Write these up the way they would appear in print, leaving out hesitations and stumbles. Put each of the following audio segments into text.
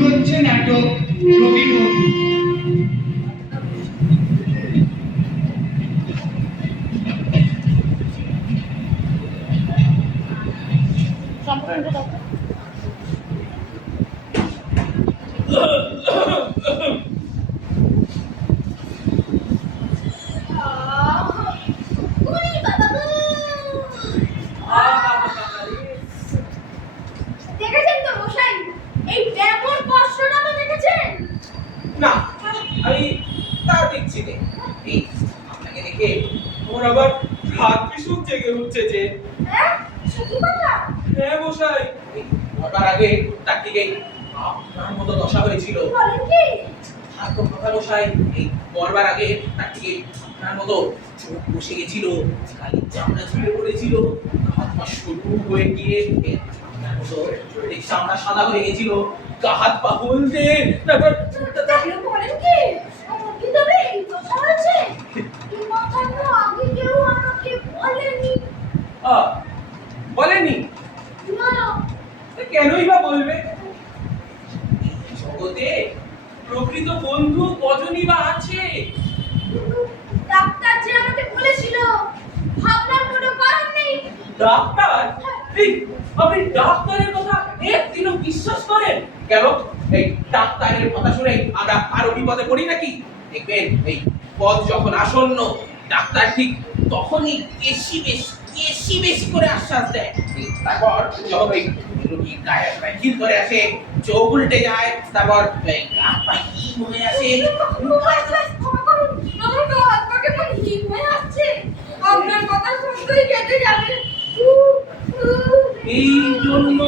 শুরু হচ্ছে নাটক রোগীর বন্ধু। দেখেছেন তো মশাই, এই কেমন কষ্টটা তো দেখেছেন? না, আমি তা দেখছি নে। এই আপনাকে দেখে আমার আবার রাত বিশুক জেগে উঠছে যে। হ্যাঁ, সত্যি কথা। হ্যাঁ মশাই, এই মরার আগে তার দিকে আপনার মতো দশা হয়েছিল। বলেন কি? ঠাকুর কথা মশাই, এই মরবার আগে তার দিকে আপনার মতো চোখ বসে গেছিল, খালি চামড়া ঝুলে পড়েছিল, হাত পা সরু হয়ে গিয়ে আপনার মতো এই চামড়া সাদা হয়ে গেছিল, গা হাত পা হলদে, তারপর তাহলে বলেন কি? আমার কি তবে এই দশা হয়েছে? এই কথা তো আগে কেউ আমাকে বলেনি। বলেনি? না, তা কেনই বা বলবে? এই জগতে প্রকৃত বন্ধু কজনই বা আছে? কিন্তু ডাক্তার যে আমাকে বলেছিল, ভাবনার কোনো কারণ নেই। ডাক্তার? এই আপনি ডাক্তারের কথা একদিনও বিশ্বাস করেন? কেন? এই ডাক্তারের কথা শুনে আমরা আরো বিপদে পড়ি নাকি? দেখবেন এই পথ যখন আসন্ন, ডাক্তার ঠিক তখনই বেশি বেশি করে আশ্বাস দেয়। তারপর যখন ওই রোগীর গায়ে হিল ধরে আসে, চোখ উল্টে যায়, তারপর এই গা পা হিম হয়ে আসে। ক্ষমা করুন, আমার তো হাত পা কেমন হিম হয়ে আসছে। আপনার কথা শুনতেই কেটে যাবে। এই জন্য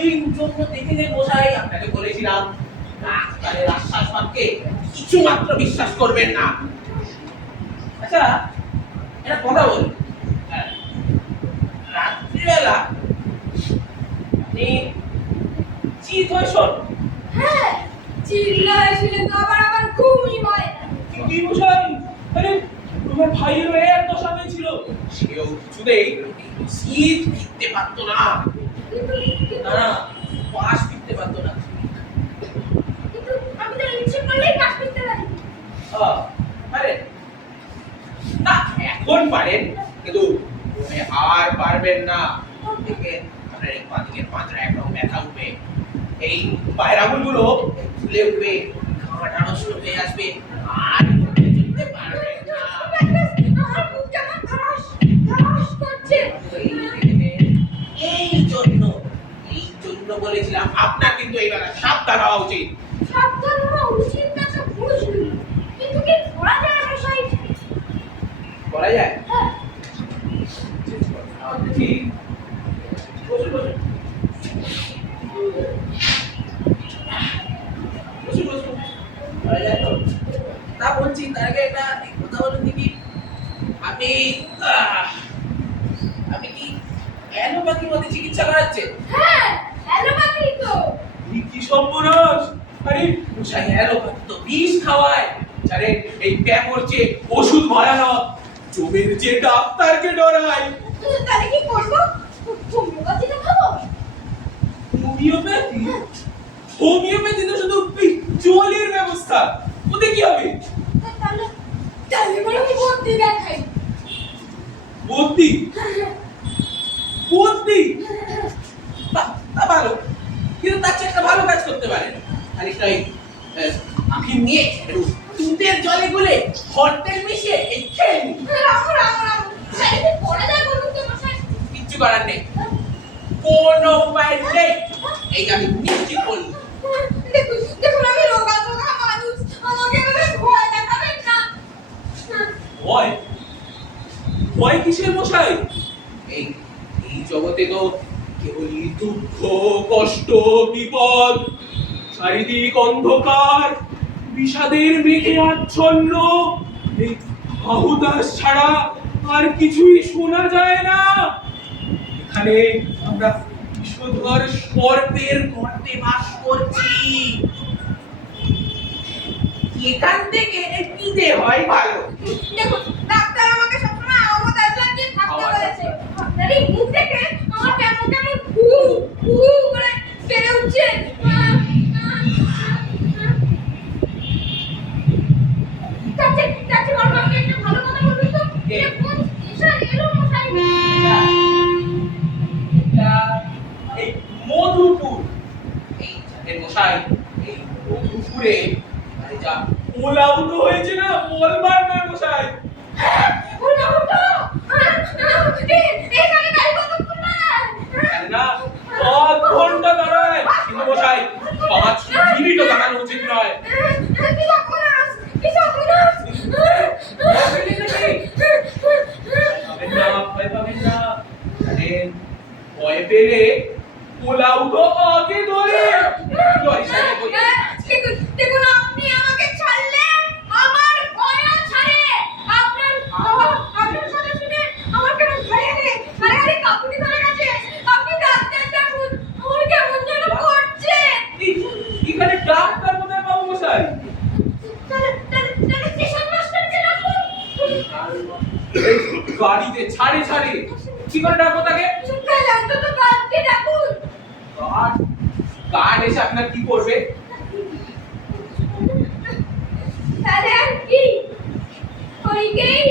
এই জন্য দেখে যে মশাই আপনাকে বলেছিলাম, ডাক্তারের আশ্বাস মাত্রে কিছু মাত্র বিশ্বাস করবেন না। আচ্ছা, এটা কথা বলি, রাত্রিবেলা আপনি চিত হয়ে শোন? হ্যাঁ, চিল্লায় শুনে তো আবার ঘুমই হয় না। কি মশাই, আরে তোমার ভাইয়েরও এর দশা হয়েছিল, সেও কিছুতেই শীত ফিরতে পারতো না। না, পাশ ফিরতে পারতো না। কিন্তু আমি তো ইচ্ছে করলেই কাজ করতে পারি। পারেন না, এখন পারেন, কিন্তু পরে আর পারবেন না। দেখবেন আপনার এই পাদিকের পাঁচরা একদম ব্যথা উঠবে, এই পায়ের আঙুলগুলো ফুলে উঠবে, ঘাড়টা নষ্ট হয়ে আসবে, আর চলতে পারবেন না। আমার বুক কেমন ধড়াস ধড়াস করছে। এই জন্য বলেছিলাম আপনার কিন্তু এই বেলা সাবধান হওয়া উচিত। সাবধান হওয়া উচিত না তো বুঝলি, কিন্তু কি করা যায় মশাই? করা যায়? হ্যাঁ, ঠিক, বসুন বসুন বসুন বসুন, করা যায় তো? তা বলছি, তার আগে একটা কথা বলুন দেখি, আপনি আপনি কি অ্যালোপ্যাথি মতে চিকিৎসা করাচ্ছেন? হ্যাঁ, অ্যালোপ্যাথি তো। কি সর্বনাশ! আরে মশাই, অ্যালোপ্যাথি তো বিষ খাওয়ায়, জানেন? এই ব্যাপার যে ওষুধ ভয়ানক, জমের যে ডাক্তারকে ডরায়। তাহলে কি করবো? হোমিওপ্যাথিটা খাবো। হোমিওপ্যাথি? হোমিওপ্যাথি তো শুধু জলের ব্যবস্থা, ওতে কি হবে? তাহলে তাহলে বলে আমি বদ্যি দেখাই। বদ্যি? বদ্যি? তা ভালো, কিন্তু তার চেয়ে একটা ভালো কাজ করতে পারেন। খানিকটা ওই আফিম নিয়ে একটু দুধের জলে গুলে হরটেল মিশিয়ে এই খেয়ে নিন। রাম রাম রাম, তাহলে কি করা যায় বলুন তো মশাই? কিচ্ছু করার নেই, কোনো উপায় নেই, এই আমি নিশ্চিত বলি। দেখুন দেখুন, আমি রোগা রোগা মানুষ, আমাকে এভাবে ভয় দেখাবেন না। ভয়? ভয় কিসের মশাই? এই এই জগতে তো কেবলই দুঃখ, কষ্ট, বিপদ, চারিদিক অন্ধকার, বিষাদের মেঘে আচ্ছন্ন, এই আহুতাস ছাড়া আর কিছুই শোনা যায় না। এখানে আমরা বিষধর সর্পের গর্তে বাস করছি, এখান থেকে বিদে হয় ভালো। দেখুন, ডাক্তার আমাকে সবসময় আমোদার দিয়ে থাকতে বলেছে। আপনার এই মুখ দেখে আমার কেমন কেমন হু হু করে বেড়ে উঠছে। জানেন মশাই, এই দুপুরে মানে যা ওলাউটো হয়েছে না বলবার নয় মশাই। উঠো উঠো এখানে দাঁড়িয়ে কতক্ষণ না জানেন না 5 ঘন্টা দাঁড়ায়, কিন্তু মশাই 5 মিনিটও দাঁড়ানো উচিত নয়। কি সর্বনাশ কি সর্বনাশ পাবেন না, ভয় পাবেন না। জানেন, ভয় পেলে ওলাউটো আগে ধরে লরি সাহেব বলে, দেখুন দেখুন আপনি আমাকে ছাড়লে আমার ভয়ও ছাড়ে আপনার আপনার কথা শুনে আমার কেমন ভয় লাগে আরে আরে কাকুনি ধরে গেছে আপনি ডাক্তার ডাকুন আমার কেমন যেন করছে এখানে ডাক্তার কোথায় পাবো মশাই? তাহলে স্টেশন মাস্টারকে ডাকুন এই গাড়িতে ছাড়ে ছাড়ে কি করে ডাকবো তাকে? তাহলে অন্তত কালকে ডাকুন গার্ড গার্ড এসে আপনার কি করবে? তাহলে আর কি ওইকেই